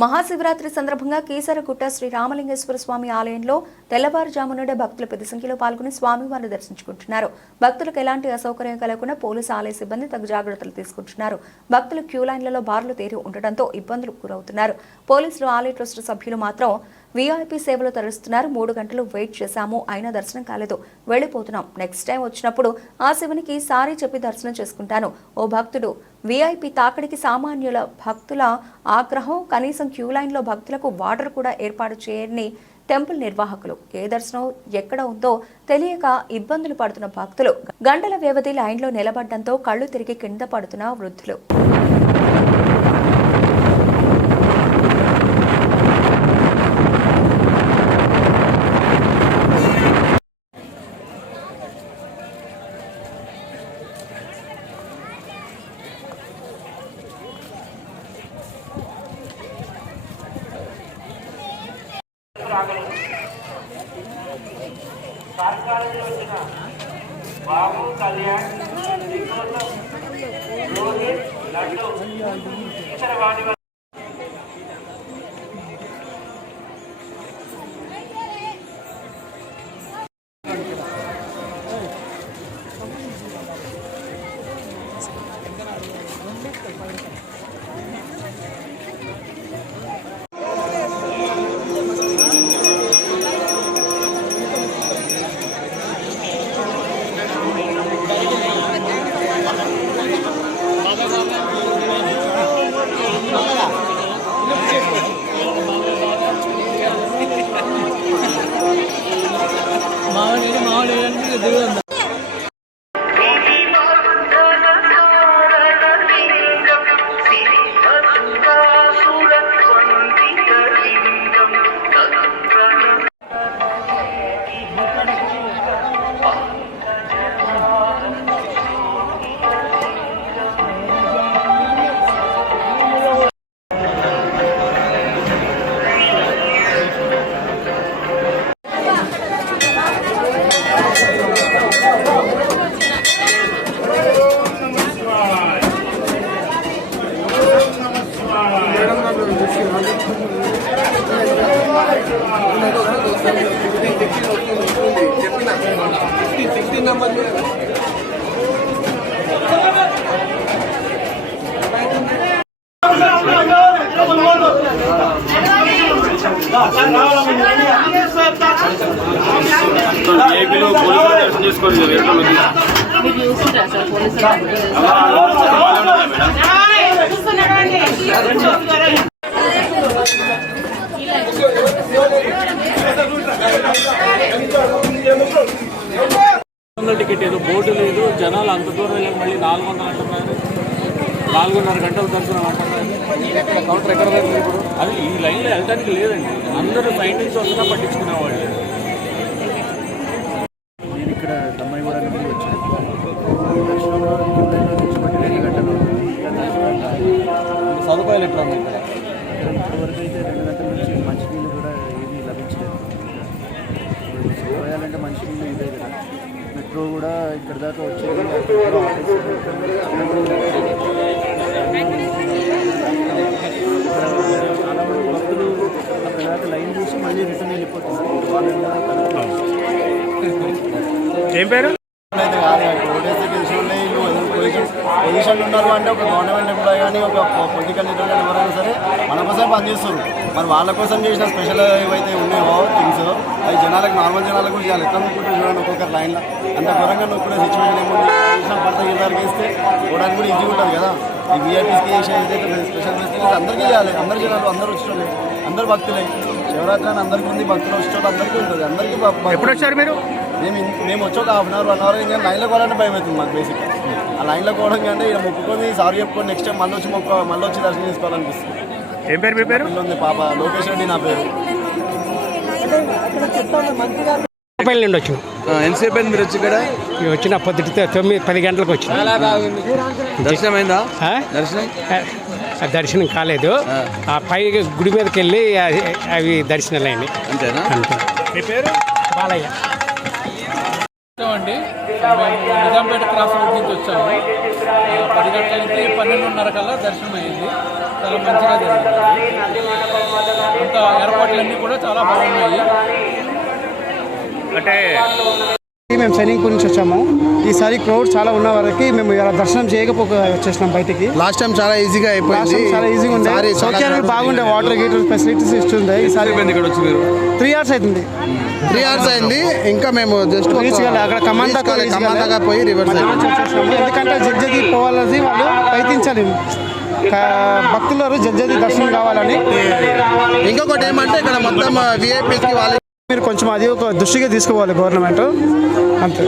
మహాశివరాత్రి సందర్భంగా కీసరగుట్ట శ్రీ రామలింగేశ్వర స్వామి ఆలయంలో తెల్లవారుజాము నుండి భక్తులు పెద్ద సంఖ్యలో పాల్గొని స్వామివారిని దర్శించుకుంటున్నారు. భక్తులకు ఎలాంటి అసౌకర్యం కలగకుండా పోలీసు ఆలయ సిబ్బంది తగు జాగ్రత్తలు తీసుకుంటున్నారు. భక్తులు క్యూ లైన్లలో బార్లు తేరి ఉండటంతో ఇబ్బందులు గురవుతున్నారు. పోలీసులు ఆలయ ట్రస్ట్ సభ్యులు మాత్రం వీఐపీ సేవలు తరలిస్తున్నారు. 3 గంటలు వెయిట్ చేశాము, అయినా దర్శనం కాలేదు, వెళ్లిపోతున్నాం. నెక్స్ట్ టైం వచ్చినప్పుడు ఆ శివునికి సారీ చెప్పి దర్శనం చేసుకుంటాను. ఓ భక్తుడు వీఐపీ తాకడికి సామాన్యుల భక్తుల ఆగ్రహం. కనీసం క్యూ లైన్లో భక్తులకు వాటర్ కూడా ఏర్పాటు చేయని టెంపుల్ నిర్వాహకులు. ఏ దర్శనం ఎక్కడ ఉందో తెలియక ఇబ్బందులు పడుతున్న భక్తులు. గంటల వ్యవధి లైన్లో నిలబడడంతో కళ్లు తిరిగి కింద పడుతున్న వృద్ధులు. బాబు కళ్యాణ్ రోహిత్ లడ్డు ఇతర వాటి ఏపీలో పోలీసులు దర్శనం చేసుకోండి. టికెట్ ఏదో బోర్డు లేదు, జనాలు అంత దూరం వెళ్ళి మళ్ళీ 400 అంటున్నారు. 4.5 గంటల దర్శనం అంటున్నారు. కౌంటర్ ఎక్కడ దగ్గర ఇప్పుడు అది ఈ లైన్లో వెళ్ళడానికి లేదండి. అందరూ సైడ్ నుంచి వస్తున్నా పట్టించుకునేవాళ్ళు. నేను ఇక్కడ తమ్మాయిగూడ నుండి వచ్చాను. దర్శనంలో క్యూ లైన్లో తెచ్చుకొని 2 గంటలు సదుపాయాలు ఎట్లా ఉన్నాయి ఇక్కడ? ఇప్పటివరకు అయితే 2 గంటల నుంచి మంచినీళ్ళు కూడా ఏమీ లభించలేదు. సదుపాయాలంటే మంచినీళ్ళు ఇదే కదా. మెట్రో కూడా ఇక్కడ దాకా వచ్చేది. చాలా మంది భక్తులు అక్కడ దాకా లైన్ చూసి మళ్ళీ రిటర్న్ వెళ్ళిపోతున్నారు. ఏం పేరు? పొజిషన్లు ఉన్నారు అంటే ఒక గవర్నమెంట్ ఎంప్లాయీ కానీ ఒక పొలిటికల్ లీడర్ ఎవరైనా సరే మన కోసం పనిచేస్తారు. మరి వాళ్ళ కోసం చేసిన స్పెషల్ ఏవైతే ఉన్నాయో థింగ్స్ అవి జనాలకు నార్మల్ జనాలకు కూడా చేయాలి. ఎట్లా నొక్కుంటే చూడండి ఒక్కొక్కరు లైన్లో అంత ఘోరంగా నొక్కునే సిచ్యువేషన్ ఏముంది. పడతా ఇళ్ళకి వేస్తే పోవడానికి కూడా ఈజీ ఉంటుంది కదా. ఈ వీఐపీస్కి చేసే ఏదైతే స్పెషల్ ఫెసిలిటీస్ అందరికీ చేయాలి. అందరు జనాలు అందరూ వచ్చేటోళ్ళు, అందరు భక్తులే. శివరాత్రి అని అందరికీ ఉంది, భక్తులు వచ్చేటోళ్ళు అందరికీ ఉంటుంది. అందరికీ ఎప్పుడు వచ్చారు మీరు? మేము వచ్చి ఒక హాఫ్ అన్ అవర్ 1 అవర్ ఇంకా లైన్లో పోవాలంటే భయం అవుతుంది మాకు. బేసిక్గా ఆ లైన్లో పోవడం కంటే ఇక్కడ మొక్కుకొని సారీ చెప్పుకొని నెక్స్ట్ టైం మళ్ళీ వచ్చి దర్శనం చేసుకోవాలనిపిస్తుంది. ఏం పేరు మీ పేరు? ఉంది పాప లోకేష్ రెడ్డి నా పేరు. నుండి వచ్చి ఎంతసేపు అయింది మీరు వచ్చి ఇక్కడ? వచ్చిన పొద్దుట 9-10 గంటలకు వచ్చి. దర్శనం అయిందా? దర్శనం కాలేదు. ఆ పై గుడి మీదకి వెళ్ళి అవి దర్శనాలు అయినాయి. అంతేనా? అంతే. మీ పేరు? బాలయ్య. అండి నిజాంపేట క్రాస్ రోడ్ నుంచి వచ్చాము. 10 గంటల నుంచి 12:30 కల్లా దర్శనం అయ్యింది. చాలా మంచిగా జరిగింది. అంత ఏర్పాట్లన్నీ కూడా చాలా బాగున్నాయి. అంటే మేము సైనింగ్పూర్ నుంచి వచ్చాము. ఈసారి క్రౌడ్ చాలా ఉన్న వరకు మేము ఇలా దర్శనం చేయకపోక వచ్చేసినాం బయటికి. లాస్ట్ టైం చాలా ఈజీగా అయిపోయింది. చాలా ఈజీగా ఉండే, సౌకర్యాలు బాగుండే, వాటర్ గీటర్ ఫెసిలిటీస్ ఇస్తుంది. ఈసారి ఇక్కడ వచ్చి మీరు 3 hours అవుతుంది. 3 hours అయింది. ఇంకా మేము జస్ట్ అక్కడ కమాండ్ దాకా పోయి రివర్స్ వచ్చేసినాము. ఎందుకంటే జడ్జది పోవాలని వాళ్ళు ప్రయత్నించాలి. భక్తులు జడ్జది దర్శనం కావాలని. ఇంకొకటి ఏమంటే ఇక్కడ మొత్తం విఐపీకి వాళ్ళు మీరు కొంచెం అది ఒక దృష్టిగా తీసుకోవాలి గవర్నమెంట్ అంతే.